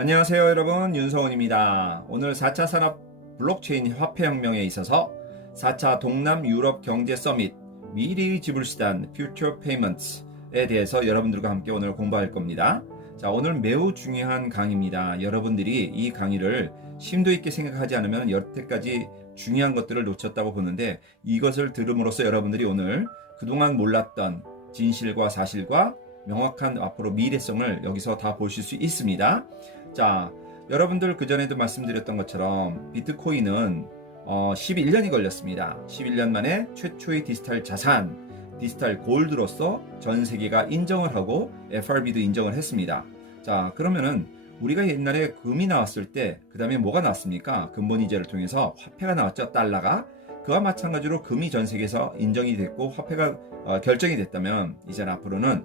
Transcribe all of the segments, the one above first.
안녕하세요 여러분, 윤성훈입니다. 오늘 4차 산업 블록체인 화폐혁명에 있어서 4차 동남 유럽 경제 서밋 미래의 지불수단 Future Payments에 대해서 여러분들과 함께 오늘 공부할 겁니다. 자, 오늘 매우 중요한 강의입니다. 여러분들이 이 강의를 심도 있게 생각하지 않으면 여태까지 중요한 것들을 놓쳤다고 보는데, 이것을 들음으로써 여러분들이 오늘 그동안 몰랐던 진실과 사실과 명확한 앞으로 미래성을 여기서 다 보실 수 있습니다. 자, 여러분들 그전에도 말씀드렸던 것처럼 비트코인은 11년이 걸렸습니다. 11년 만에 최초의 디지털 자산, 디지털 골드로서 전 세계가 인정을 하고 FRB도 인정을 했습니다. 자, 그러면은 우리가 옛날에 금이 나왔을 때 그 다음에 뭐가 나왔습니까? 근본이자를 통해서 화폐가 나왔죠. 달러가. 그와 마찬가지로 금이 전 세계에서 인정이 됐고 화폐가 결정이 됐다면, 이제 앞으로는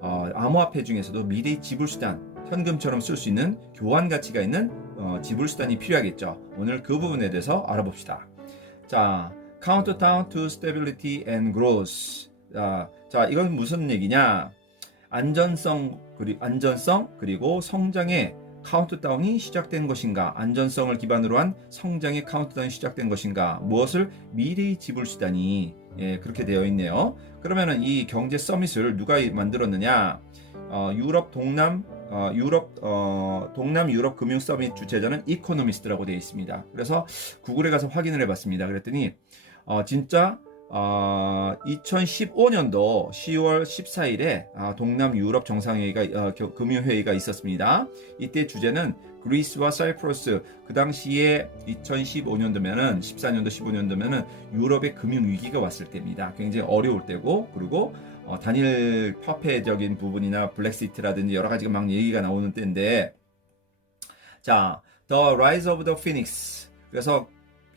암호화폐 중에서도 미래의 지불수단, 현금처럼 쓸 수 있는 교환 가치가 있는 지불수단이 필요하겠죠. 오늘 그 부분에 대해서 알아봅시다. 자, Countdown to Stability and Growth. 자, 이건 무슨 얘기냐? 안전성 그리고 성장의 카운트다운이 시작된 것인가? 안전성을 기반으로 한 성장의 카운트다운이 시작된 것인가? 무엇을? 미래의 지불수단이 그렇게 되어 있네요. 그러면은 이 경제 서밋을 누가 만들었느냐? 동남 유럽 금융 서밋 주최자는 이코노미스트라고 되어 있습니다. 그래서 구글에 가서 확인을 해봤습니다. 그랬더니 진짜 2015년도 10월 14일에 동남 유럽 정상회의가 금융회의가 있었습니다. 이때 주제는 그리스와 사이프러스, 그 당시에 2015년도면은 14년도 15년도면은 유럽의 금융 위기가 왔을 때입니다. 굉장히 어려울 때고, 그리고 단일 화폐적인 부분이나 블랙시트라든지 여러 가지가 막 얘기가 나오는 때인데, 자, The Rise of the Phoenix. 그래서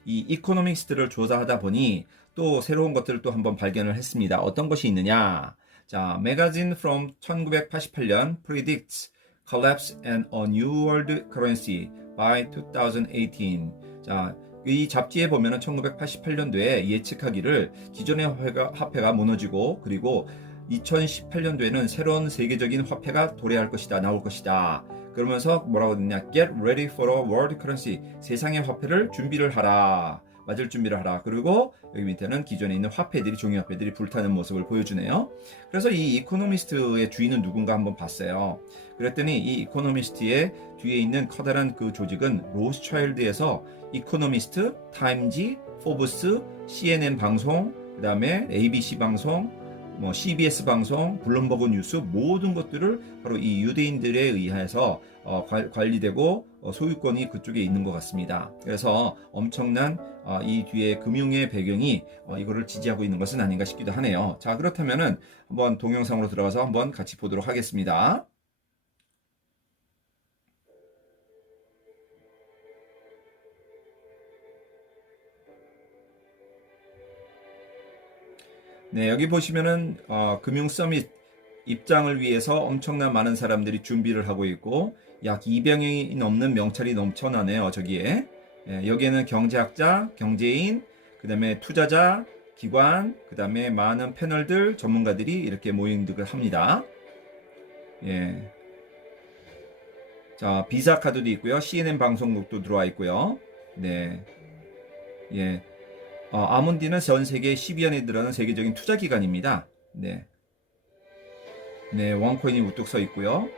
이 이코노믹스들을 조사하다 보니 또 새로운 것들을 또 한번 발견을 했습니다. 어떤 것이 있느냐? 자, 매거진 from 1988년 predicts collapse and a new world currency by 2018. 자, 이 잡지에 보면은 1988년도에 예측하기를 기존의 화폐가 무너지고, 그리고 2018년도에는 새로운 세계적인 화폐가 도래할 것이다, 나올 것이다. 그러면서 뭐라고 했냐? Get ready for a world currency. 세상의 화폐를 준비를 하라. 맞을 준비를 하라. 그리고 여기 밑에는 기존에 있는 화폐들이, 종이 화폐들이 불타는 모습을 보여주네요. 그래서 이 이코노미스트의 주인은 누군가 한번 봤어요. 그랬더니 이 이코노미스트의 뒤에 있는 커다란 그 조직은 로스차일드에서 이코노미스트, 타임지, 포브스, CNN 방송, 그 다음에 ABC 방송, CBS 방송, 블룸버그 뉴스, 모든 것들을 바로 이 유대인들에 의해서 관리되고 소유권이 그쪽에 있는 것 같습니다. 그래서 엄청난 이 뒤에 금융의 배경이 이거를 지지하고 있는 것은 아닌가 싶기도 하네요. 자, 그렇다면은 한번 동영상으로 들어가서 한번 같이 보도록 하겠습니다. 네, 여기 보시면은 금융 서밋 입장을 위해서 엄청난 많은 사람들이 준비를 하고 있고, 약 200명이 넘는 명찰이 넘쳐나네요. 저기에. 여기에는 경제학자, 경제인, 그 다음에 투자자, 기관, 그 다음에 많은 패널들, 전문가들이 이렇게 모임들을 합니다. 예. 자, 비자 카드도 있고요. CNN 방송국도 들어와 있고요. 네. 예. 아몬디는 전 세계 12연에 들어가는 세계적인 투자 기관입니다. 네. 네, 원코인이 우뚝 서 있고요.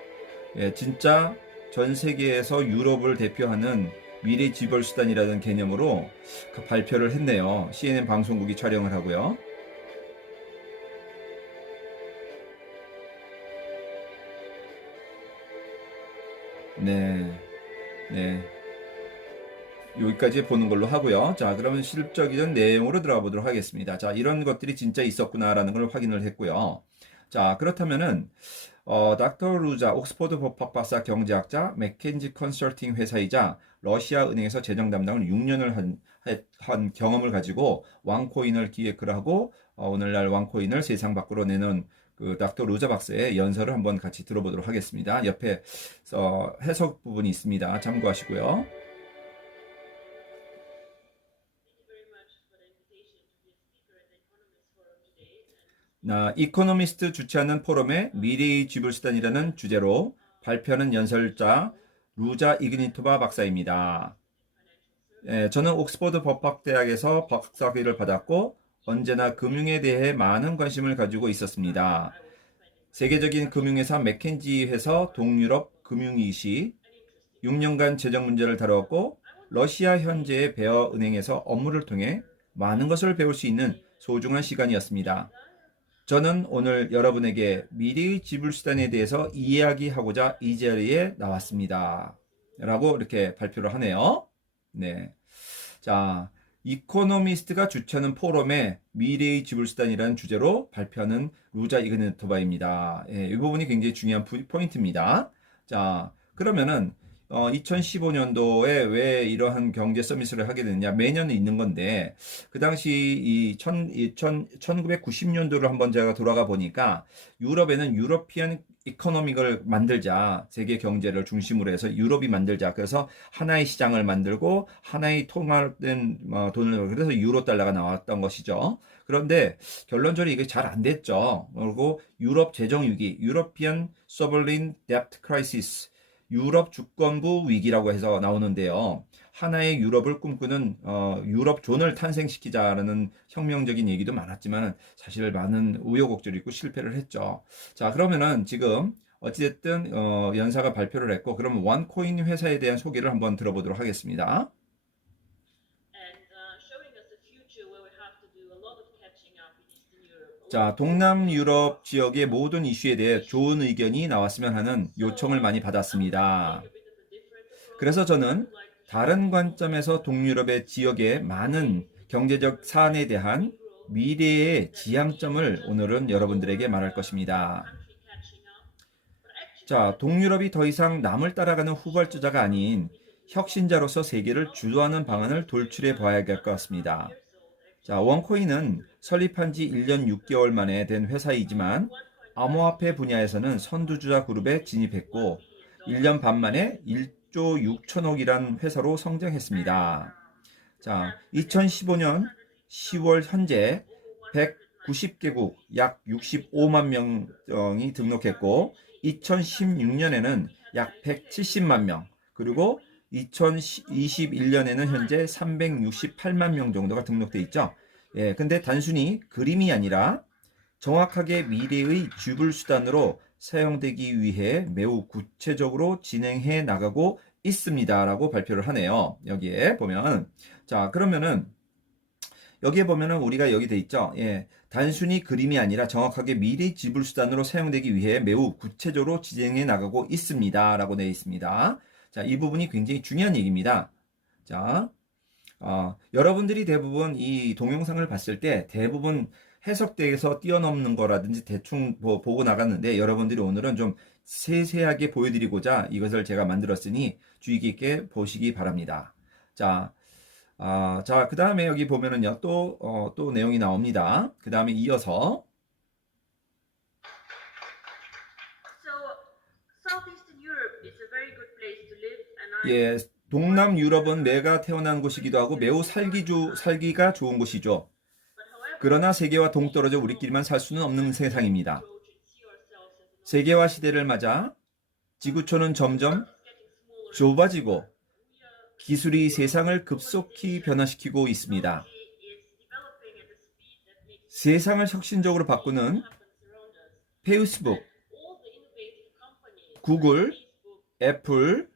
예, 진짜 전 세계에서 유럽을 대표하는 미래 지불 수단이라는 개념으로 그 발표를 했네요. CNN 방송국이 촬영을 하고요. 네. 네. 여기까지 보는 걸로 하고요. 자, 그러면 실질적인 내용으로 들어가 보도록 하겠습니다. 자, 이런 것들이 진짜 있었구나라는 걸 확인을 했고요. 자, 그렇다면은 닥터 루자, 옥스퍼드 법학박사 경제학자, 맥켄지 컨설팅 회사이자 러시아 은행에서 재정 담당을 6년을 한 경험을 가지고 왕코인을 기획을 하고 오늘날 왕코인을 세상 밖으로 내는 그 닥터 루자 박사의 연설을 한번 같이 들어보도록 하겠습니다. 옆에 해석 부분이 있습니다. 참고하시고요. 이코노미스트 주최하는 포럼의 미래의 지불수단이라는 주제로 발표하는 연설자 루자 이그니토바 박사입니다. 저는 옥스퍼드 법학대학에서 박사학위를 받았고 언제나 금융에 대해 많은 관심을 가지고 있었습니다. 세계적인 금융회사 맥켄지에서 동유럽 금융이시 6년간 재정 문제를 다루었고 러시아 현재의 베어은행에서 업무를 통해 많은 것을 배울 수 있는 소중한 시간이었습니다. 저는 오늘 여러분에게 미래의 지불수단에 대해서 이야기하고자 이 자리에 나왔습니다. 라고 이렇게 발표를 하네요. 네. 자, 이코노미스트가 주최하는 포럼에 미래의 지불수단이라는 주제로 발표하는 루자 이그니토바입니다. 이 부분이 굉장히 중요한 포인트입니다. 자, 그러면은 2015년도에 왜 이러한 경제 서밋을 하게 됐냐? 매년 있는 건데, 그 당시 이 1990년도를 한번 제가 돌아가 보니까, 유럽에는 유러피안 이코노믹을 만들자. 세계 경제를 중심으로 해서 유럽이 만들자. 그래서 하나의 시장을 만들고, 하나의 통합된 돈을, 그래서 유로 달러가 나왔던 것이죠. 그런데 결론적으로 이게 잘 안 됐죠. 그리고 유럽 재정 위기, 유러피안 소버린 뎁트 크라이시스, 유럽 주권부 위기라고 해서 나오는데요. 하나의 유럽을 꿈꾸는 유럽 존을 탄생시키자라는 혁명적인 얘기도 많았지만 사실 많은 우여곡절이 있고 실패를 했죠. 자, 그러면은 지금 어찌됐든 연사가 발표를 했고, 그러면 원코인 회사에 대한 소개를 한번 들어보도록 하겠습니다. 자, 동남 유럽 지역의 모든 이슈에 대해 좋은 의견이 나왔으면 하는 요청을 많이 받았습니다. 그래서 저는 다른 관점에서 동유럽의 지역의 많은 경제적 사안에 대한 미래의 지향점을 오늘은 여러분들에게 말할 것입니다. 자, 동유럽이 더 이상 남을 따라가는 후발주자가 아닌 혁신자로서 세계를 주도하는 방안을 도출해 봐야 할 것 같습니다. 자, 원코인은 설립한 지 1년 6개월 만에 된 회사이지만 암호화폐 분야에서는 선두주자 그룹에 진입했고 1년 반 만에 1조 6천억이란 회사로 성장했습니다. 자, 2015년 10월 현재 190개국 약 65만 명이 등록했고 2016년에는 약 170만 명, 그리고 2021년에는 현재 368만 명 정도가 등록돼 있죠. 근데 단순히 그림이 아니라 정확하게 미래의 지불 수단으로 사용되기 위해 매우 구체적으로 진행해 나가고 있습니다라고 발표를 하네요. 여기에 보면, 자, 그러면은 여기에 보면은 우리가 여기 돼 있죠. 단순히 그림이 아니라 정확하게 미래 지불 수단으로 사용되기 위해 매우 구체적으로 진행해 나가고 있습니다라고 되어 있습니다. 자, 이 부분이 굉장히 중요한 얘기입니다. 자, 여러분들이 대부분 이 동영상을 봤을 때 대부분 해석대에서 뛰어넘는 거라든지 대충 보고 나갔는데, 여러분들이 오늘은 좀 세세하게 보여드리고자 이것을 제가 만들었으니 주의 깊게 보시기 바랍니다. 자, 그 다음에 여기 보면은요, 또 내용이 나옵니다. 그 다음에 이어서, 동남 유럽은 내가 태어난 곳이기도 하고 매우 살기가 좋은 곳이죠. 그러나 세계와 동떨어져 우리끼리만 살 수는 없는 세상입니다. 세계화 시대를 맞아 지구촌은 점점 좁아지고 기술이 세상을 급속히 변화시키고 있습니다. 세상을 혁신적으로 바꾸는 페이스북, 구글, 애플,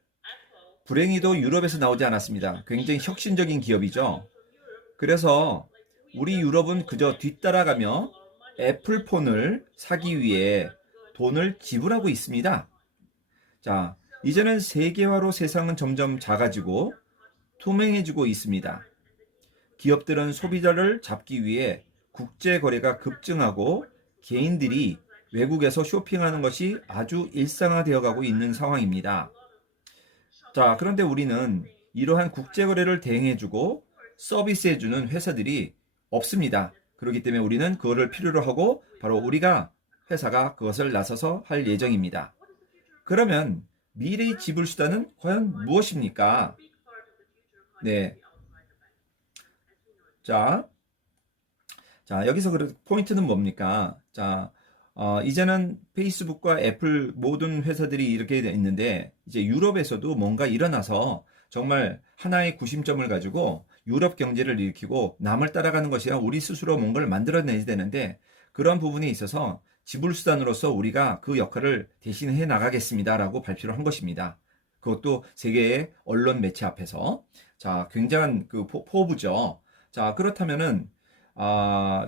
불행히도 유럽에서 나오지 않았습니다. 굉장히 혁신적인 기업이죠. 그래서 우리 유럽은 그저 뒤따라가며 애플폰을 사기 위해 돈을 지불하고 있습니다. 자, 이제는 세계화로 세상은 점점 작아지고 투명해지고 있습니다. 기업들은 소비자를 잡기 위해 국제 거래가 급증하고 개인들이 외국에서 쇼핑하는 것이 아주 일상화되어 가고 있는 상황입니다. 자, 그런데 우리는 이러한 국제 거래를 대행해주고 서비스해주는 회사들이 없습니다. 그렇기 때문에 우리는 그거를 필요로 하고 바로 우리가 회사가 그것을 나서서 할 예정입니다. 그러면 미래의 지불 수단은 과연 무엇입니까? 네. 자, 여기서 포인트는 뭡니까? 자, 이제는 페이스북과 애플 모든 회사들이 이렇게 돼 있는데 이제 유럽에서도 뭔가 일어나서 정말 하나의 구심점을 가지고 유럽 경제를 일으키고 남을 따라가는 것이 아니라 우리 스스로 뭔가를 만들어내야 되는데 그런 부분에 있어서 지불수단으로서 우리가 그 역할을 대신해 나가겠습니다라고 발표를 한 것입니다. 그것도 세계의 언론 매체 앞에서. 자, 굉장한 그 포부죠. 자, 그렇다면은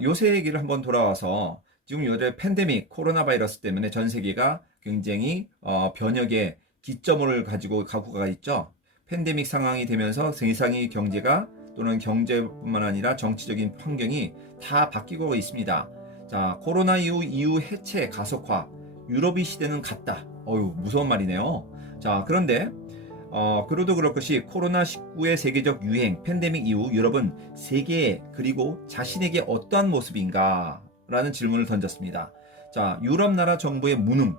요새 얘기를 한번 돌아와서 지금 요새 팬데믹 코로나 바이러스 때문에 전 세계가 굉장히 변혁의 기점을 가지고 가고 가 있죠. 팬데믹 상황이 되면서 세상의 경제가 또는 경제뿐만 아니라 정치적인 환경이 다 바뀌고 있습니다. 자, 코로나 이후 해체 가속화, 유럽의 시대는 갔다. 어유 무서운 말이네요. 자, 그런데 그래도 그럴 것이 코로나19의 세계적 유행, 팬데믹 이후 유럽은 세계에 그리고 자신에게 어떠한 모습인가? 라는 질문을 던졌습니다. 자, 유럽 나라 정부의 무능,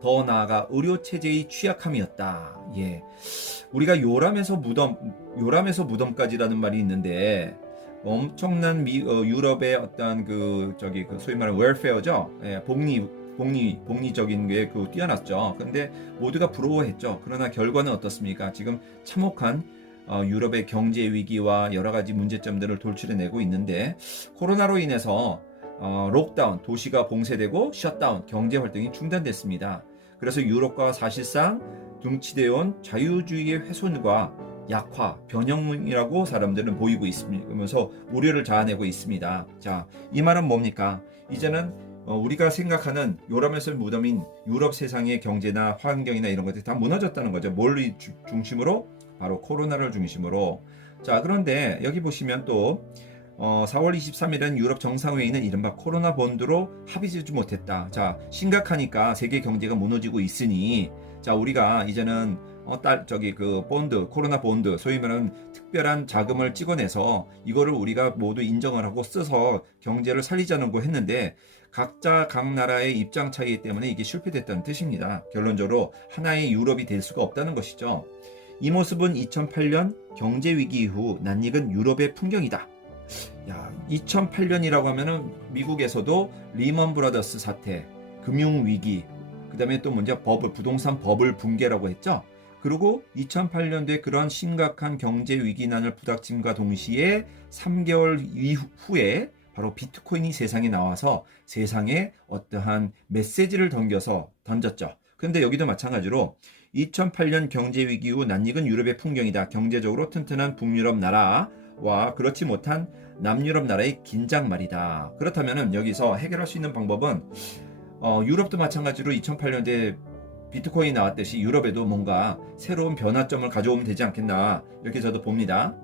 더 나아가 의료 체제의 취약함이었다. 예. 우리가 요람에서 무덤까지라는 말이 있는데 엄청난 유럽의 어떤 소위 말하는 웰페어죠. 예, 복리적인 게 뛰어났죠. 근데 모두가 부러워했죠. 그러나 결과는 어떻습니까? 지금 참혹한 유럽의 경제 위기와 여러 가지 문제점들을 돌출해내고 있는데 코로나로 인해서 록다운, 도시가 봉쇄되고 셧다운, 경제 활동이 중단됐습니다. 그래서 유럽과 사실상 둥치되어 온 자유주의의 훼손과 약화, 변형이라고 사람들은 보이고 있으면서 우려를 자아내고 있습니다. 자, 이 말은 뭡니까? 이제는 우리가 생각하는 요람에서 무덤인 유럽 세상의 경제나 환경이나 이런 것들이 다 무너졌다는 거죠. 뭘 중심으로? 바로 코로나를 중심으로. 자, 그런데 여기 보시면 또 4월 23일은 유럽 정상회의는 이른바 코로나 본드로 합의되지 못했다. 자, 심각하니까 세계 경제가 무너지고 있으니 자, 우리가 이제는 본드, 코로나 본드, 소위 말하는 특별한 자금을 찍어내서 이거를 우리가 모두 인정을 하고 써서 경제를 살리자는 거 했는데 각자 각 나라의 입장 차이 때문에 이게 실패됐다는 뜻입니다. 결론적으로 하나의 유럽이 될 수가 없다는 것이죠. 이 모습은 2008년 경제 위기 이후 낯익은 유럽의 풍경이다. 야, 2008년이라고 하면은 미국에서도 리먼 브라더스 사태, 금융 위기, 그다음에 또 문제 부동산 버블 붕괴라고 했죠. 그리고 2008년도에 그런 심각한 경제 위기난을 부닥침과 동시에 3개월 이후에 바로 비트코인이 세상에 나와서 세상에 어떠한 메시지를 던졌죠. 그런데 여기도 마찬가지로 2008년 경제 위기 후 낯익은 유럽의 풍경이다. 경제적으로 튼튼한 북유럽 나라와 그렇지 못한 남유럽 나라의 긴장 말이다. 그렇다면 여기서 해결할 수 있는 방법은 유럽도 마찬가지로 2008년도에 비트코인이 나왔듯이 유럽에도 뭔가 새로운 변화점을 가져오면 되지 않겠나 이렇게 저도 봅니다.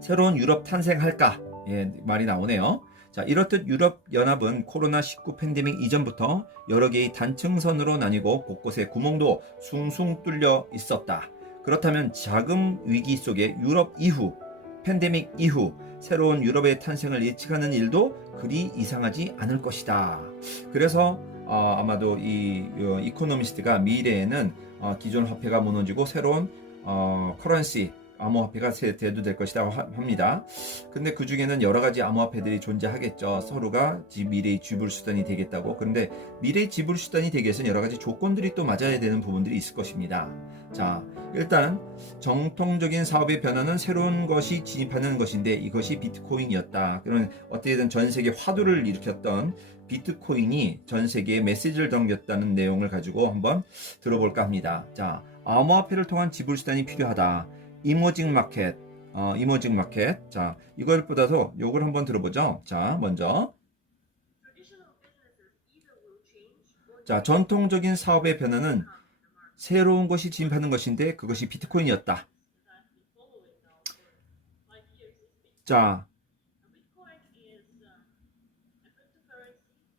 새로운 유럽 탄생할까? 예, 말이 나오네요. 자, 이렇듯 유럽연합은 코로나19 팬데믹 이전부터 여러 개의 단층선으로 나뉘고 곳곳에 구멍도 숭숭 뚫려 있었다. 그렇다면 자금 위기 속에 유럽 이후, 팬데믹 이후 새로운 유럽의 탄생을 예측하는 일도 그리 이상하지 않을 것이다. 그래서 아마도 이 이코노미스트가 미래에는 기존 화폐가 무너지고 새로운 커런시 암호화폐가 대두될 것이라고 합니다. 근데 그 중에는 여러 가지 암호화폐들이 존재하겠죠. 서로가 미래의 지불 수단이 되겠다고. 그런데 미래의 지불 수단이 되기 위해서는 여러 가지 조건들이 또 맞아야 되는 부분들이 있을 것입니다. 자, 일단 정통적인 사업의 변화는 새로운 것이 진입하는 것인데 이것이 비트코인이었다. 그러면 어떻게든 전 세계 화두를 일으켰던 비트코인이 전 세계에 메시지를 던졌다는 내용을 가지고 한번 들어볼까 합니다. 자, 암호화폐를 통한 지불 수단이 필요하다. 이머징 마켓. 자, 이걸보다도 요걸 한번 들어보죠. 자, 먼저. 자, 전통적인 사업의 변화는 새로운 것이 진입하는 것인데 그것이 비트코인이었다. 자,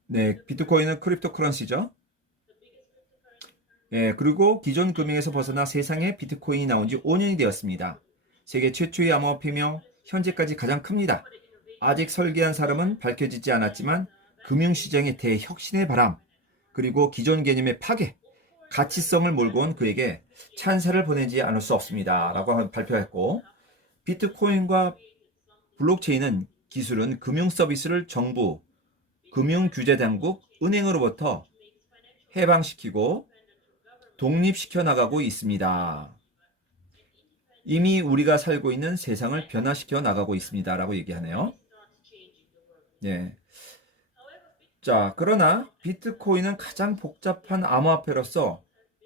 네, 비트코인은 크립토 커런시죠. 예, 그리고 기존 금융에서 벗어나 세상에 비트코인이 나온 지 5년이 되었습니다. 세계 최초의 암호화폐며 현재까지 가장 큽니다. 아직 설계한 사람은 밝혀지지 않았지만 금융시장의 대혁신의 바람, 그리고 기존 개념의 파괴, 가치성을 몰고 온 그에게 찬사를 보내지 않을 수 없습니다. 라고 발표했고, 비트코인과 블록체인은 기술은 금융 서비스를 정부, 금융규제당국 은행으로부터 해방시키고 독립시켜 나가고 있습니다. 이미 우리가 살고 있는 세상을 변화시켜 나가고 있습니다. 라고 얘기하네요. 네. 자, 그러나 비트코인은 가장 복잡한 암호화폐로서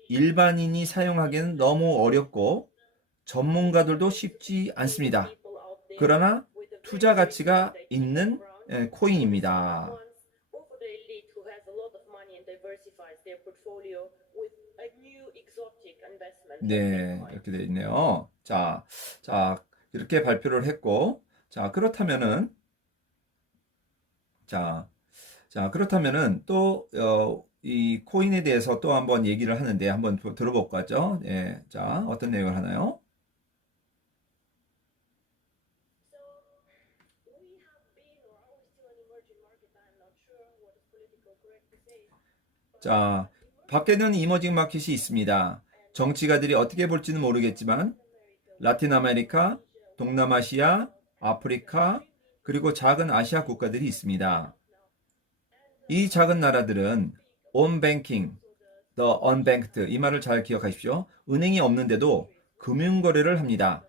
일반인이 사용하기에는 너무 어렵고 전문가들도 쉽지 않습니다. 그러나 투자 가치가 있는 코인입니다. 네, 이렇게 되어 있네요. 자, 이렇게 발표를 했고, 자, 그렇다면은, 또, 이 코인에 대해서 또 한번 얘기를 하는데 한번 들어볼까죠? 예, 자, 어떤 내용을 하나요? 자, 밖에는 이머징 마켓이 있습니다. 정치가들이 어떻게 볼지는 모르겠지만, 라틴 아메리카, 동남아시아, 아프리카, 그리고 작은 아시아 국가들이 있습니다. 이 작은 나라들은 on-banking, the unbanked 이 말을 잘 기억하십시오. 은행이 없는데도 금융거래를 합니다.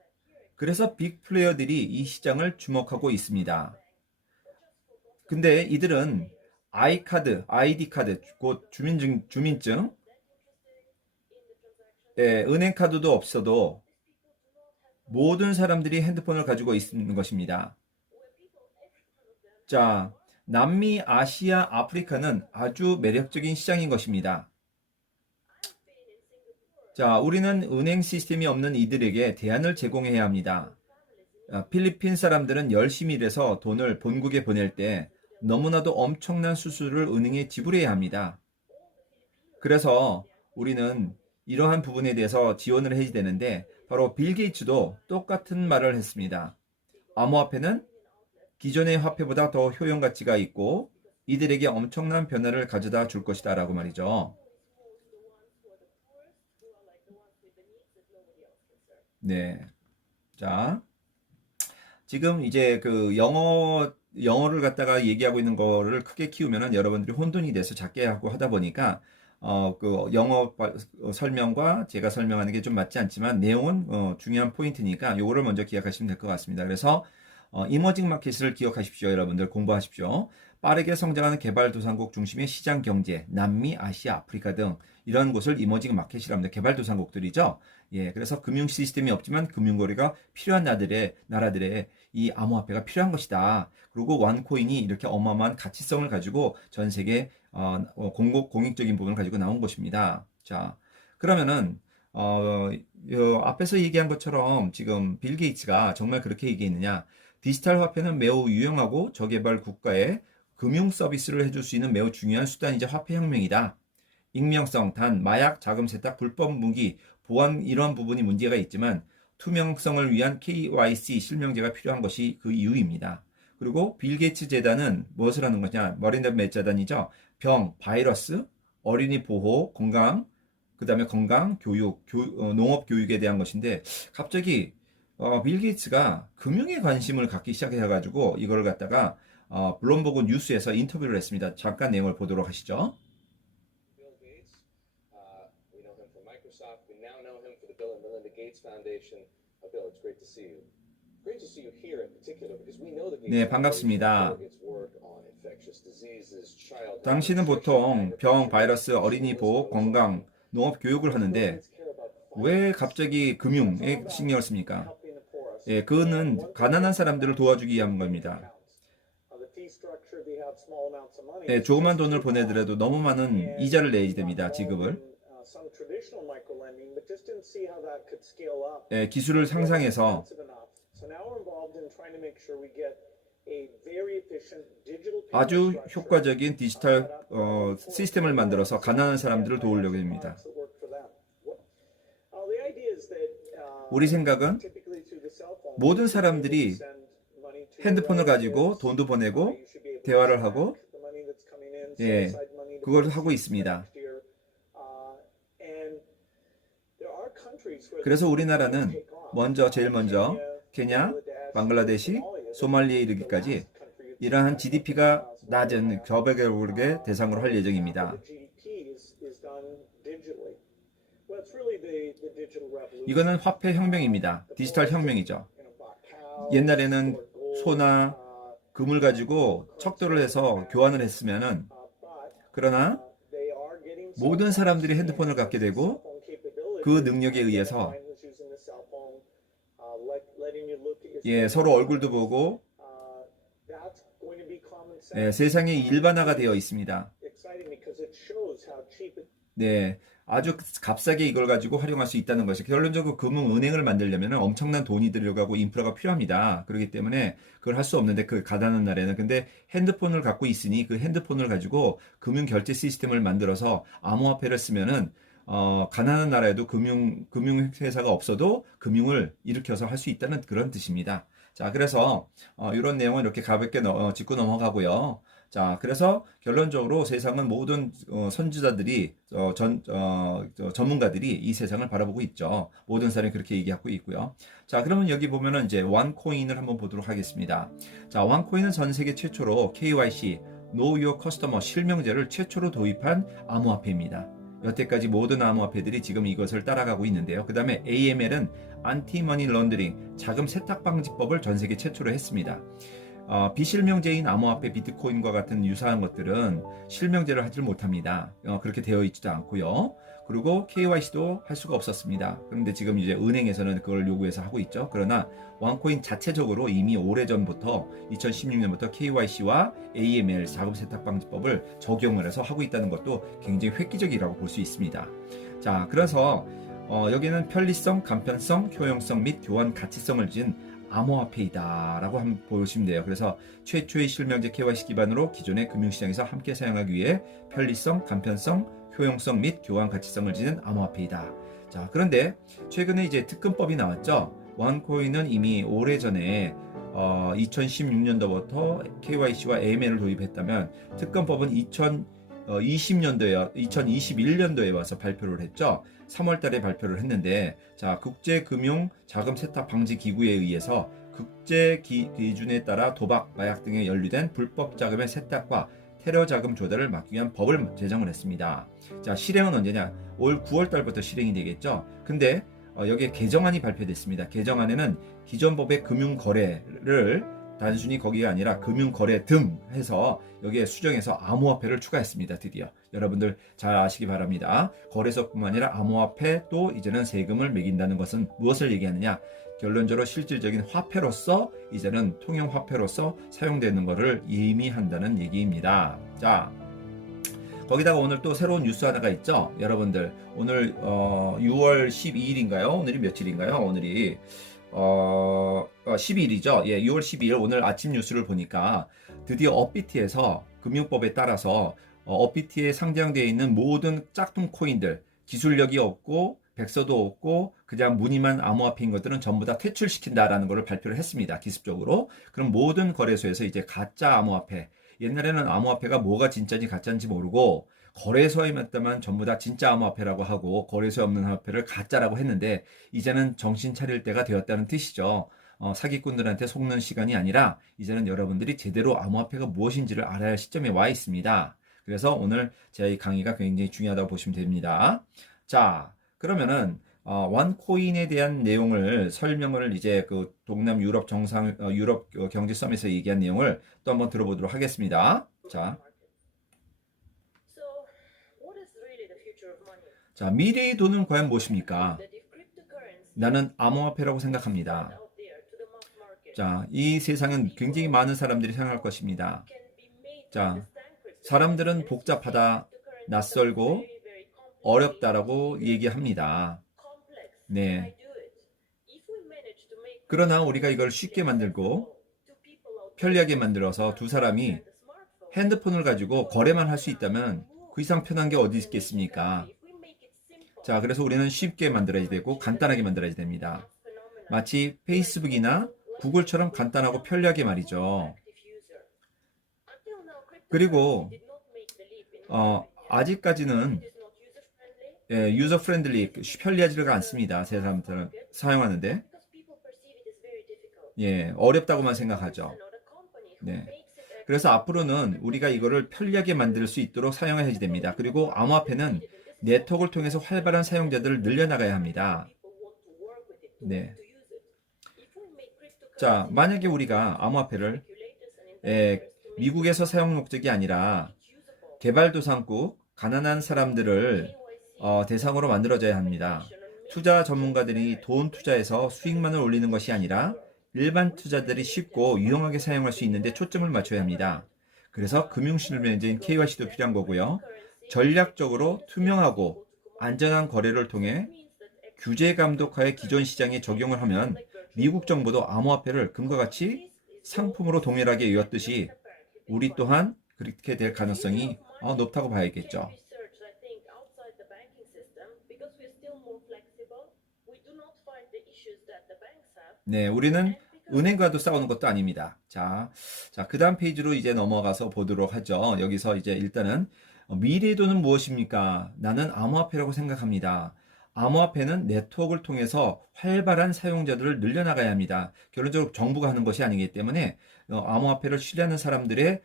그래서 빅 플레이어들이 이 시장을 주목하고 있습니다. 근데 이들은 아이카드, 아이디 카드, 곧 주민증, 은행 카드도 없어도 모든 사람들이 핸드폰을 가지고 있는 것입니다. 자, 남미, 아시아, 아프리카는 아주 매력적인 시장인 것입니다. 자, 우리는 은행 시스템이 없는 이들에게 대안을 제공해야 합니다. 필리핀 사람들은 열심히 일해서 돈을 본국에 보낼 때 너무나도 엄청난 수수료를 은행에 지불해야 합니다. 그래서 우리는 이러한 부분에 대해서 지원을 해야 되는데 바로 빌 게이츠도 똑같은 말을 했습니다. 암호화폐는 기존의 화폐보다 더 효용 가치가 있고 이들에게 엄청난 변화를 가져다 줄 것이다 라고 말이죠. 네. 자, 지금 이제 그 영어를 갖다가 얘기하고 있는 거를 크게 키우면은 여러분들이 혼돈이 돼서 작게 하고 하다 보니까 그 영어 설명과 제가 설명하는 게 좀 맞지 않지만 내용은 중요한 포인트니까 요거를 먼저 기억하시면 될 것 같습니다. 그래서 이머징 마켓을 기억하십시오. 여러분들 공부하십시오. 빠르게 성장하는 개발도상국 중심의 시장 경제, 남미, 아시아, 아프리카 등 이런 곳을 이머징 마켓이라 합니다. 개발도상국들이죠. 예, 그래서 금융 시스템이 없지만 금융거래가 필요한 나라들의 이 암호화폐가 필요한 것이다. 그리고 원코인이 이렇게 어마어마한 가치성을 가지고 전 세계 공익적인 부분을 가지고 나온 것입니다. 자, 그러면은 앞에서 얘기한 것처럼 지금 빌 게이츠가 정말 그렇게 얘기했느냐? 디지털 화폐는 매우 유용하고 저개발 국가에 금융 서비스를 해줄 수 있는 매우 중요한 수단이자 화폐 혁명이다. 익명성, 단, 마약, 자금 세탁, 불법 무기, 보안 이런 부분이 문제가 있지만 투명성을 위한 KYC 실명제가 필요한 것이 그 이유입니다. 그리고 빌 게이츠 재단은 무엇을 하는 거냐? 머린더 재단이죠. 병, 바이러스, 어린이 보호, 건강, 그 다음에 건강, 교육, 농업 교육에 대한 것인데 갑자기 빌 게이츠가 금융에 관심을 갖기 시작해가지고 이걸 갖다가 블룸버그 뉴스에서 인터뷰를 했습니다. 잠깐 내용을 보도록 하시죠. 네, 반갑습니다. 당신은 보통 병, 바이러스, 어린이 보호, 건강, 농업 교육을 하는데 왜 갑자기 금융에 신경을 씁니까? 예, 그거는 가난한 사람들을 도와주기 위한 겁니다. 예, 조그만 돈을 보내더라도 너무 많은 이자를 내야 됩니다. 지급을. 예, 기술을 상상해서 아주 효과적인 디지털 시스템을 만들어서 가난한 사람들을 도우려고 합니다. 우리 생각은 모든 사람들이 핸드폰을 가지고 돈도 보내고 대화를 하고 예, 그걸 하고 있습니다. 그래서 우리나라는 제일 먼저 케냐, 방글라데시, 소말리에 이르기까지 이러한 GDP가 낮은 저배율의 대상으로 할 예정입니다. 이거는 화폐 혁명입니다. 디지털 혁명이죠. 옛날에는 소나 금을 가지고 척도를 해서 교환을 했으면은, 그러나 모든 사람들이 핸드폰을 갖게 되고 그 능력에 의해서 서로 얼굴도 보고 세상에 일반화가 되어 있습니다. 네, 아주 값싸게 이걸 가지고 활용할 수 있다는 것이, 결론적으로 금융은행을 만들려면 엄청난 돈이 들어가고 인프라가 필요합니다. 그렇기 때문에 그걸 할 수 없는데, 그 가난한 나라에는. 근데 핸드폰을 갖고 있으니 그 핸드폰을 가지고 금융 결제 시스템을 만들어서 암호화폐를 쓰면은 가난한 나라에도 금융회사가 없어도 금융을 일으켜서 할 수 있다는 그런 뜻입니다. 자, 그래서 이런 내용은 이렇게 가볍게 짚고 넘어가고요. 자, 그래서 결론적으로 세상은 모든 선지자들이 전문가들이 이 세상을 바라보고 있죠. 모든 사람이 그렇게 얘기하고 있고요. 자, 그러면 여기 보면은 이제 원코인을 한번 보도록 하겠습니다. 자, 원코인은 전 세계 최초로 KYC, Know Your Customer 실명제를 최초로 도입한 암호화폐입니다. 여태까지 모든 암호화폐들이 지금 이것을 따라가고 있는데요. 그 다음에 AML은 안티머니 런더링, 자금 세탁 방지법을 전 세계 최초로 했습니다. 비실명제인 암호화폐 비트코인과 같은 유사한 것들은 실명제를 하지 못합니다. 그렇게 되어 있지도 않고요. 그리고 KYC도 할 수가 없었습니다. 그런데 지금 이제 은행에서는 그걸 요구해서 하고 있죠. 그러나 원코인 자체적으로 이미 오래전부터 2016년부터 KYC와 AML 자금 세탁 방지법을 적용을 해서 하고 있다는 것도 굉장히 획기적이라고 볼 수 있습니다. 자, 그래서 여기는 편리성, 간편성, 효용성 및 교환 가치성을 지닌 암호화폐이다라고 한번 보시면 돼요. 그래서 최초의 실명제 KYC 기반으로 기존의 금융시장에서 함께 사용하기 위해 편리성, 간편성, 효용성 및 교환 가치성을 지닌 암호화폐이다. 자, 그런데 최근에 이제 특근법이 나왔죠. 원코인은 이미 오래전에 2016년도부터 KYC와 AML을 도입했다면, 특검법은 2021년도에 와서 발표를 했죠. 3월 달에 발표를 했는데, 자, 국제금융 자금 세탁 방지 기구에 의해서 국제 기준에 따라 도박, 마약 등에 연루된 불법 자금의 세탁과 테러 자금 조달을 막기 위한 법을 제정을 했습니다. 자, 실행은 언제냐? 올 9월 달부터 실행이 되겠죠. 근데 여기에 개정안이 발표됐습니다. 개정안에는 기존 법의 금융거래를 단순히 거기가 아니라 금융거래 등 해서 여기에 수정해서 암호화폐를 추가했습니다. 드디어 여러분들 잘 아시기 바랍니다. 거래소뿐만 아니라 암호화폐도 이제는 세금을 매긴다는 것은 무엇을 얘기하느냐? 결론적으로 실질적인 화폐로서, 이제는 통용화폐로서 사용되는 것을 의미한다는 얘기입니다. 자, 거기다가 오늘 또 새로운 뉴스 하나가 있죠. 여러분들 오늘 6월 12일인가요? 오늘이 며칠인가요? 오늘이 12일이죠. 예, 6월 12일 오늘 아침 뉴스를 보니까 드디어 업비트에서 금융법에 따라서 업비트에 상장되어 있는 모든 짝퉁 코인들, 기술력이 없고 백서도 없고 그냥 무늬만 암호화폐인 것들은 전부 다 퇴출시킨다라는 것을 발표를 했습니다. 기습적으로. 그럼 모든 거래소에서 이제 가짜 암호화폐, 옛날에는 암호화폐가 뭐가 진짜인지 가짜인지 모르고 거래소에만 전부 다 진짜 암호화폐라고 하고 거래소에 없는 화폐를 가짜라고 했는데, 이제는 정신 차릴 때가 되었다는 뜻이죠. 사기꾼들한테 속는 시간이 아니라 이제는 여러분들이 제대로 암호화폐가 무엇인지를 알아야 할 시점에 와 있습니다. 그래서 오늘 제 강의가 굉장히 중요하다고 보시면 됩니다. 자, 그러면은 원코인에 대한 내용을 설명을 이제 그 동남 유럽 유럽 경제 서밋에서 얘기한 내용을 또 한번 들어보도록 하겠습니다. 자, 미래의 돈은 과연 무엇입니까? 나는 암호화폐라고 생각합니다. 자, 이 세상은 굉장히 많은 사람들이 생각할 것입니다. 자, 사람들은 복잡하다, 낯설고 어렵다라고 얘기합니다. 네. 그러나 우리가 이걸 쉽게 만들고 편리하게 만들어서 두 사람이 핸드폰을 가지고 거래만 할 수 있다면 그 이상 편한 게 어디 있겠습니까? 자, 그래서 우리는 쉽게 만들어야 되고 간단하게 만들어야 됩니다. 마치 페이스북이나 구글처럼 간단하고 편리하게 말이죠. 그리고 아직까지는 유저 프렌들리, 편리하지가 않습니다. 제 사람들은 사용하는데 어렵다고만 생각하죠. 네. 그래서 앞으로는 우리가 이거를 편리하게 만들 수 있도록 사용해야 됩니다. 그리고 암호화폐는 네트워크를 통해서 활발한 사용자들을 늘려나가야 합니다. 네. 자, 만약에 우리가 암호화폐를 미국에서 사용 목적이 아니라 개발도상국, 가난한 사람들을 대상으로 만들어져야 합니다. 투자 전문가들이 돈 투자해서 수익만을 올리는 것이 아니라 일반 투자들이 쉽고 유용하게 사용할 수 있는데 초점을 맞춰야 합니다. 그래서 금융실명제인 KYC도 필요한 거고요. 전략적으로 투명하고 안전한 거래를 통해 규제 감독하에 기존 시장에 적용을 하면 미국 정부도 암호화폐를 금과 같이 상품으로 동일하게 여겼듯이 우리 또한 그렇게 될 가능성이 높다고 봐야겠죠. 네, 우리는 은행과도 싸우는 것도 아닙니다. 자, 그 다음 페이지로 이제 넘어가서 보도록 하죠. 여기서 이제 일단은 미래의 돈은 무엇입니까? 나는 암호화폐라고 생각합니다. 암호화폐는 네트워크를 통해서 활발한 사용자들을 늘려나가야 합니다. 결론적으로 정부가 하는 것이 아니기 때문에 암호화폐를 신뢰하는 사람들이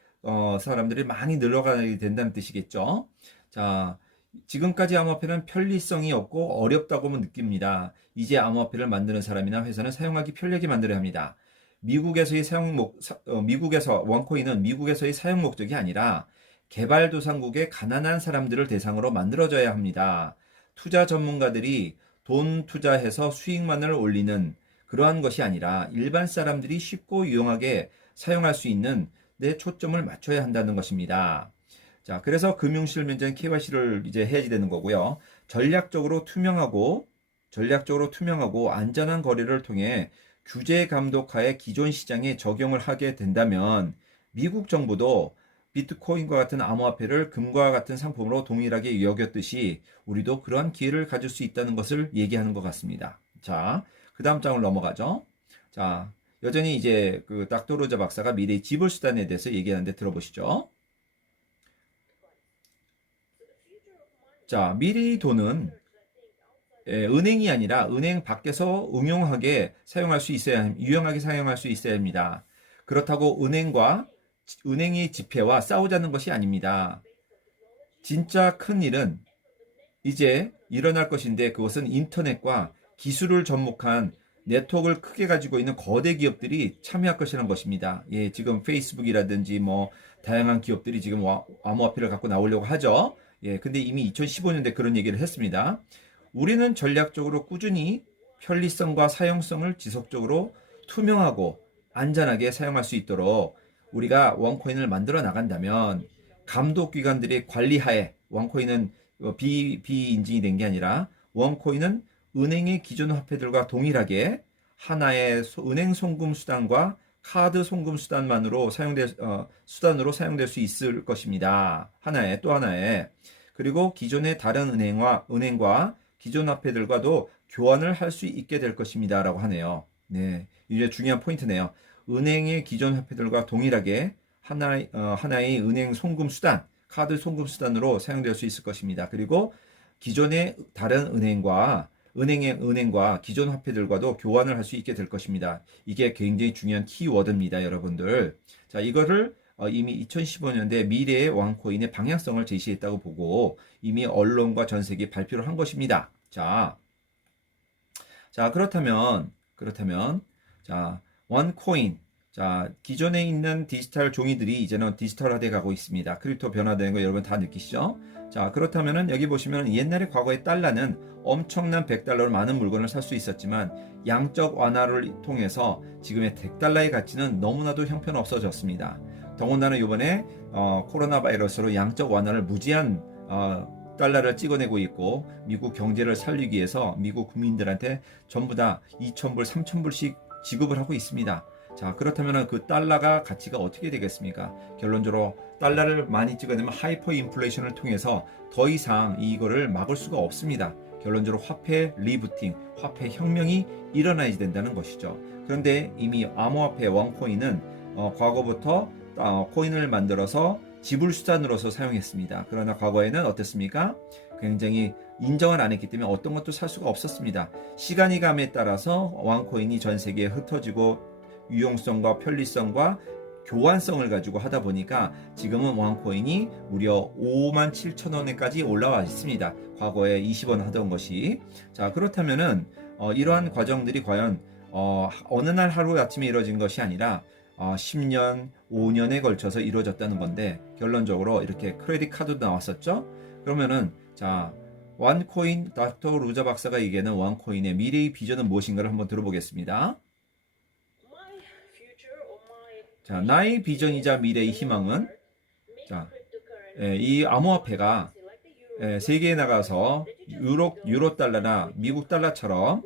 많이 늘어가게 된다는 뜻이겠죠. 자, 지금까지 암호화폐는 편리성이 없고 어렵다고 느낍니다. 이제 암호화폐를 만드는 사람이나 회사는 사용하기 편리하게 만들어야 합니다. 미국에서 원코인은 미국에서의 사용 목적이 아니라 개발도상국의 가난한 사람들을 대상으로 만들어져야 합니다. 투자 전문가들이 돈 투자해서 수익만을 올리는 그러한 것이 아니라 일반 사람들이 쉽고 유용하게 사용할 수 있는 데 초점을 맞춰야 한다는 것입니다. 자, 그래서 금융실명제인 KYC를 이제 해야지 되는 거고요. 전략적으로 투명하고 안전한 거래를 통해 규제 감독하에 기존 시장에 적용을 하게 된다면 미국 정부도 비트코인과 같은 암호화폐를 금과 같은 상품으로 동일하게 여겼듯이 우리도 그러한 기회를 가질 수 있다는 것을 얘기하는 것 같습니다. 자, 그 다음 장으로 넘어가죠. 자, 여전히 이제 그 닥터 로저 박사가 미래의 지불 수단에 대해서 얘기하는데 들어보시죠. 자, 미래의 돈은 은행이 아니라 은행 밖에서 응용하게 사용할 수 있어야, 유용하게 사용할 수 있어야 합니다. 그렇다고 은행의 지폐와 싸우자는 것이 아닙니다. 진짜 큰 일은 이제 일어날 것인데 그것은 인터넷과 기술을 접목한 네트워크를 크게 가지고 있는 거대 기업들이 참여할 것이라는 것입니다. 예, 지금 페이스북이라든지 뭐 다양한 기업들이 지금 암호화폐를 갖고 나오려고 하죠. 예, 근데 이미 2015년대 그런 얘기를 했습니다. 우리는 전략적으로 꾸준히 편리성과 사용성을 지속적으로 투명하고 안전하게 사용할 수 있도록 우리가 원코인을 만들어 나간다면 감독기관들의 관리하에 원코인은 비인증이 된 게 아니라 원코인은 은행의 기존 화폐들과 동일하게 하나의 은행 송금 수단과 카드 송금 수단으로 사용될 수 있을 것입니다. 또 하나의 그리고 기존의 다른 은행과 기존 화폐들과도 교환을 할 수 있게 될 것입니다라고 하네요. 네, 이게 중요한 포인트네요. 은행의 기존 화폐들과 동일하게 하나의 은행 송금 수단, 카드 송금 수단으로 사용될 수 있을 것입니다. 그리고 기존의 다른 은행과 기존 화폐들과도 교환을 할 수 있게 될 것입니다. 이게 굉장히 중요한 키워드입니다, 여러분들. 자, 이거를 이미 2015년대 미래의 원코인의 방향성을 제시했다고 보고 이미 언론과 전 세계에 발표를 한 것입니다. 자, 그렇다면 자, 원코인. 자, 기존에 있는 디지털 종이들이 이제는 디지털화돼 가고 있습니다. 크립토 변화되는 거 여러분 다 느끼시죠? 자, 그렇다면은 여기 보시면 옛날에 과거의 달러는 엄청난 100달러로 많은 물건을 살 수 있었지만 양적 완화를 통해서 지금의 100달러의 가치는 너무나도 형편없어졌습니다. 더군다나 이번에 코로나 바이러스로 양적 완화를 무지한 달러를 찍어내고 있고 미국 경제를 살리기 위해서 미국 국민들한테 전부 다 2,000불, 3,000불씩 지급을 하고 있습니다. 자, 그렇다면 그 달러가 가치가 어떻게 되겠습니까? 결론적으로 달러를 많이 찍어내면 하이퍼 인플레이션을 통해서 더 이상 이거를 막을 수가 없습니다. 결론적으로 화폐 리부팅, 화폐 혁명이 일어나야 된다는 것이죠. 그런데 이미 암호화폐 원코인은 과거부터 코인을 만들어서 지불 수단으로서 사용했습니다. 그러나 과거에는 어땠습니까? 굉장히 인정을 안 했기 때문에 어떤 것도 살 수가 없었습니다. 시간이 감에 따라서 원코인이 전 세계에 흩어지고 유용성과 편리성과 교환성을 가지고 하다 보니까 지금은 원코인이 무려 57,000원에까지 올라와 있습니다. 과거에 20원 하던 것이. 자, 그렇다면은 이러한 과정들이 과연 어느 날 하루아침에 이루어진 것이 아니라 10년, 5년에 걸쳐서 이루어졌다는 건데, 결론적으로 이렇게 크레딧 카드도 나왔었죠. 그러면은 자, 원코인, 닥터 루자 박사가 얘기하는 원코인의 미래의 비전은 무엇인가를 한번 들어보겠습니다. 자, 나의 비전이자 미래의 희망은, 자, 이 암호화폐가 세계에 나가서 유로 달러나 미국 달러처럼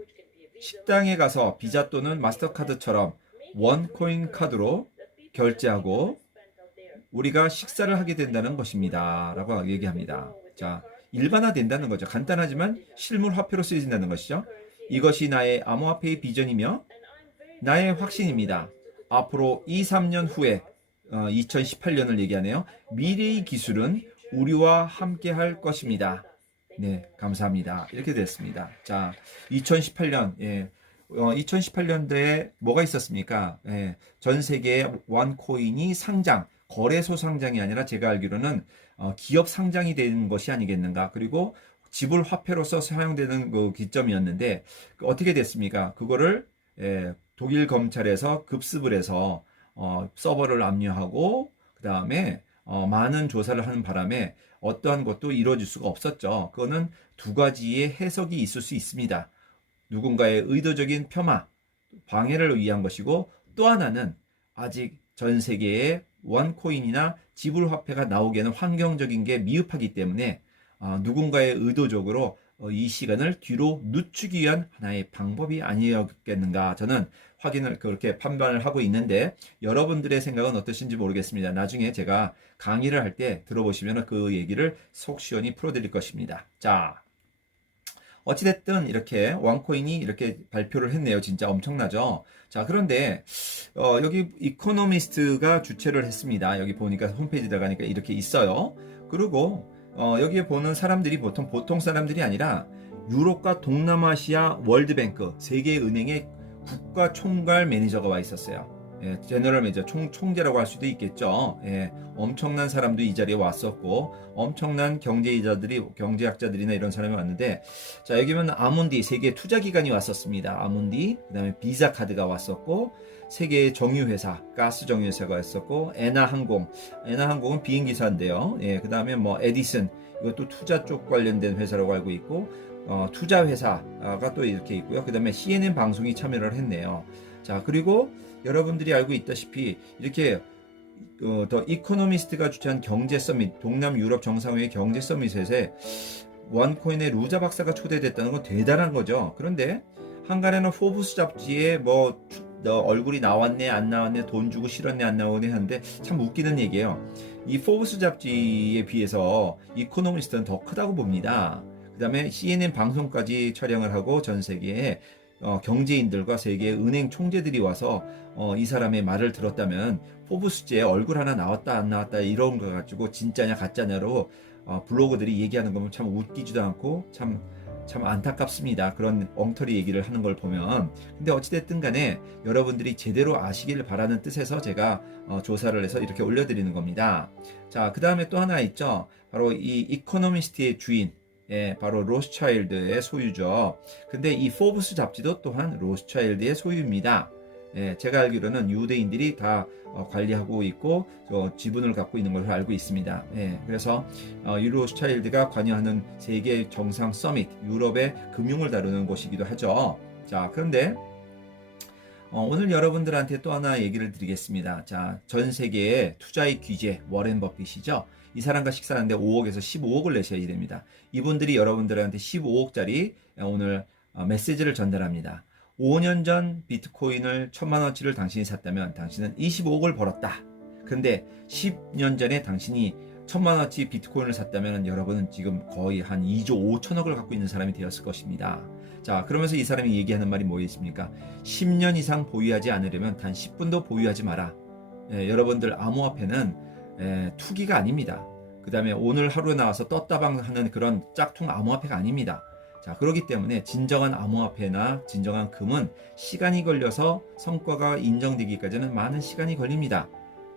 식당에 가서 비자 또는 마스터카드처럼 원코인 카드로 결제하고 우리가 식사를 하게 된다는 것입니다. 라고 얘기합니다. 자, 일반화된다는 거죠. 간단하지만 실물 화폐로 쓰여진다는 것이죠. 이것이 나의 암호화폐의 비전이며 나의 확신입니다. 앞으로 2, 3년 후에 2018년을 얘기하네요. 미래의 기술은 우리와 함께 할 것입니다. 네, 감사합니다. 이렇게 됐습니다. 자, 2018년, 2018년도에 뭐가 있었습니까? 전 세계의 원코인이 상장, 거래소 상장이 아니라 제가 알기로는 기업 상장이 되는 것이 아니겠는가. 그리고 지불 화폐로서 사용되는 그 기점이었는데 어떻게 됐습니까? 그거를 독일 검찰에서 급습을 해서 서버를 압류하고 그 다음에 많은 조사를 하는 바람에 어떠한 것도 이루어질 수가 없었죠. 그거는 두 가지의 해석이 있을 수 있습니다. 누군가의 의도적인 폄하, 방해를 위한 것이고, 또 하나는 아직 전 세계에 원코인이나 지불화폐가 나오기에는 환경적인 게 미흡하기 때문에 누군가의 의도적으로 이 시간을 뒤로 늦추기 위한 하나의 방법이 아니었겠는가, 저는 확인을 그렇게 판단을 하고 있는데 여러분들의 생각은 어떠신지 모르겠습니다. 나중에 제가 강의를 할 때 들어보시면 그 얘기를 속 시원히 풀어드릴 것입니다. 자, 어찌됐든 이렇게 원코인이 이렇게 발표를 했네요. 진짜 엄청나죠. 자, 그런데 여기 이코노미스트가 주최를 했습니다. 여기 보니까 홈페이지 들어가니까 이렇게 있어요. 그리고 여기에 보는 사람들이 보통 사람들이 아니라 유럽과 동남아시아 월드뱅크 세계은행의 국가 총괄 매니저가 와 있었어요. 제너럴 매니저, 총재라고 할 수도 있겠죠. 엄청난 사람도 이 자리에 왔었고 엄청난 경제학자들이나 이런 사람이 왔는데, 자, 여기 보면 아문디 세계 투자기관이 왔었습니다. 아문디, 그 다음에 비자카드가 왔었고, 세계의 정유회사, 가스 정유회사가 왔었고, 에나항공은 비행기사인데요. 그 다음에 뭐 에디슨, 이것도 투자 쪽 관련된 회사라고 알고 있고, 투자 회사가 또 이렇게 있고요. 그 다음에 CNN 방송이 참여를 했네요. 자, 그리고 여러분들이 알고 있다시피 이렇게 더 이코노미스트가 주최한 경제 서밋, 동남 유럽 정상회의 경제 서밋에 원코인의 루자 박사가 초대됐다는 건 대단한 거죠. 그런데 한간에는 포브스 잡지에 뭐 얼굴이 나왔네 안 나왔네, 돈 주고 실었네 안 나오네 하는데 참 웃기는 얘기예요. 이 포브스 잡지에 비해서 이코노미스트는 더 크다고 봅니다. 그 다음에 CNN 방송까지 촬영을 하고 전 세계에 경제인들과 세계의 은행 총재들이 와서 이 사람의 말을 들었다면 포브스지에 얼굴 하나 나왔다 안 나왔다 이런 거 가지고 진짜냐 가짜냐로 블로거들이 얘기하는 거면 참 웃기지도 않고 참 안타깝습니다. 그런 엉터리 얘기를 하는 걸 보면. 근데 어찌됐든 간에 여러분들이 제대로 아시길 바라는 뜻에서 제가 조사를 해서 이렇게 올려드리는 겁니다. 자, 그 다음에 또 하나 있죠. 바로 이 이코노미스트의 주인, 바로 로스차일드의 소유죠. 근데 이 포브스 잡지도 또한 로스차일드의 소유입니다. 제가 알기로는 유대인들이 다 관리하고 있고 지분을 갖고 있는 것을 알고 있습니다. 그래서 이 로스차일드가 관여하는 세계 정상 서밋, 유럽의 금융을 다루는 곳이기도 하죠. 자, 그런데 오늘 여러분들한테 또 하나 얘기를 드리겠습니다. 자, 전 세계의 투자의 귀재 워렌 버핏이죠. 이 사람과 식사하는데 5억에서 15억을 내셔야 됩니다. 이분들이 여러분들한테 15억짜리 오늘 메시지를 전달합니다. 5년 전 비트코인을 1000만원치를 당신이 샀다면 당신은 25억을 벌었다. 근데 10년 전에 당신이 1000만원치 비트코인을 샀다면 여러분은 지금 거의 한 2조 5천억을 갖고 있는 사람이 되었을 것입니다. 자, 그러면서 이 사람이 얘기하는 말이 뭐겠습니까? 10년 이상 보유하지 않으려면 단 10분도 보유하지 마라. 여러분들 암호화폐는 투기가 아닙니다. 그 다음에 오늘 하루에 나와서 떴다방 하는 그런 짝퉁 암호화폐가 아닙니다. 자, 그렇기 때문에 진정한 암호화폐나 진정한 금은 시간이 걸려서 성과가 인정되기까지는 많은 시간이 걸립니다.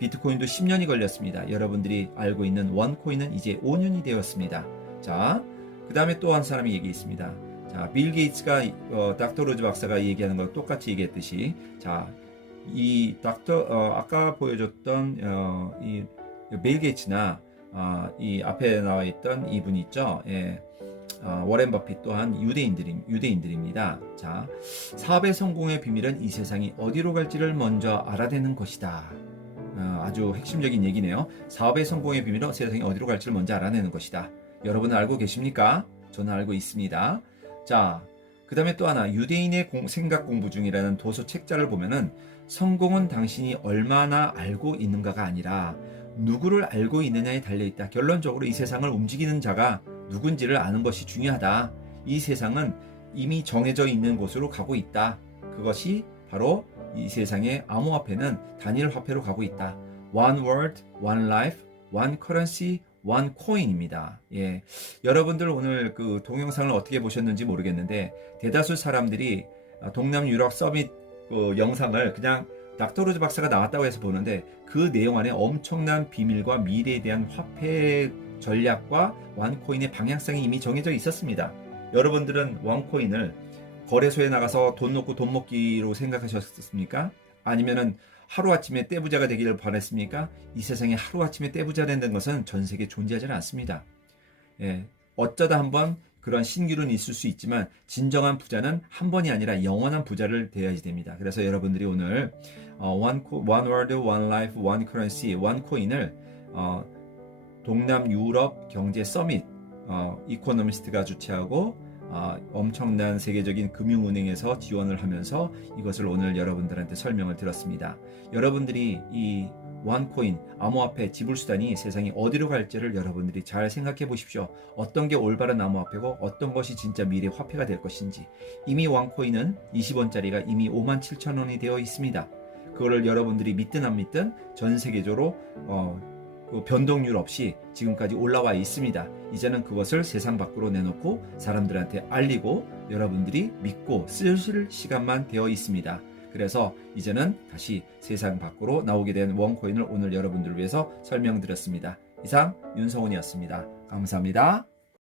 비트코인도 10년이 걸렸습니다. 여러분들이 알고 있는 원코인은 이제 5년이 되었습니다. 자, 그 다음에 또 한 사람이 얘기했습니다. 자, 빌 게이츠가 닥터 로즈 박사가 얘기하는 거 똑같이 얘기했듯이, 자, 이 아까 보여줬던 이 빌 게이츠나 이 앞에 나와 있던 이분 있죠. 예. 워렌 버핏 또한 유대인들입니다. 자, 사업의 성공의 비밀은 이 세상이 어디로 갈지를 먼저 알아내는 것이다. 아주 핵심적인 얘기네요. 사업의 성공의 비밀은 세상이 어디로 갈지를 먼저 알아내는 것이다. 여러분은 알고 계십니까? 저는 알고 있습니다. 자, 그 다음에 또 하나, 유대인의 생각 공부 중이라는 도서 책자를 보면은 성공은 당신이 얼마나 알고 있는가가 아니라 누구를 알고 있느냐에 달려있다. 결론적으로 이 세상을 움직이는 자가 누군지를 아는 것이 중요하다. 이 세상은 이미 정해져 있는 곳으로 가고 있다. 그것이 바로 이 세상의 암호화폐는 단일 화폐로 가고 있다. One world, one life, one currency, one coin입니다. 예. 여러분들 오늘 그 동영상을 어떻게 보셨는지 모르겠는데 대다수 사람들이 동남 유럽 서밋 영상을 그냥 닥터 로즈 박사가 나왔다고 해서 보는데 그 내용 안에 엄청난 비밀과 미래에 대한 화폐 전략과 원코인의 방향성이 이미 정해져 있었습니다. 여러분들은 원코인을 거래소에 나가서 돈 놓고 돈 먹기로 생각하셨습니까? 아니면은 하루아침에 떼부자가 되기를 바랬습니까? 이 세상에 하루아침에 떼부자 되는 것은 전 세계에 존재하지 않습니다. 예, 어쩌다 한번 그런 신기론이 있을 수 있지만 진정한 부자는 한 번이 아니라 영원한 부자를 되어야지 됩니다. 그래서 여러분들이 오늘 One World, One Life, One Currency, One Coin을 동남 유럽 경제 서밋 이코노미스트가 주최하고 엄청난 세계적인 금융은행에서 지원을 하면서 이것을 오늘 여러분들한테 설명을 드렸습니다. 여러분들이 이 원코인, 암호화폐 지불수단이 세상이 어디로 갈지를 여러분들이 잘 생각해 보십시오. 어떤 게 올바른 암호화폐고 어떤 것이 진짜 미래 화폐가 될 것인지. 이미 원코인은 20원짜리가 이미 57,000원이 되어 있습니다. 그거를 여러분들이 믿든 안 믿든 전 세계적으로 변동률 없이 지금까지 올라와 있습니다. 이제는 그것을 세상 밖으로 내놓고 사람들한테 알리고 여러분들이 믿고 쓰실 시간만 되어 있습니다. 그래서 이제는 다시 세상 밖으로 나오게 된 원코인을 오늘 여러분들을 위해서 설명드렸습니다. 이상 윤성훈이었습니다. 감사합니다.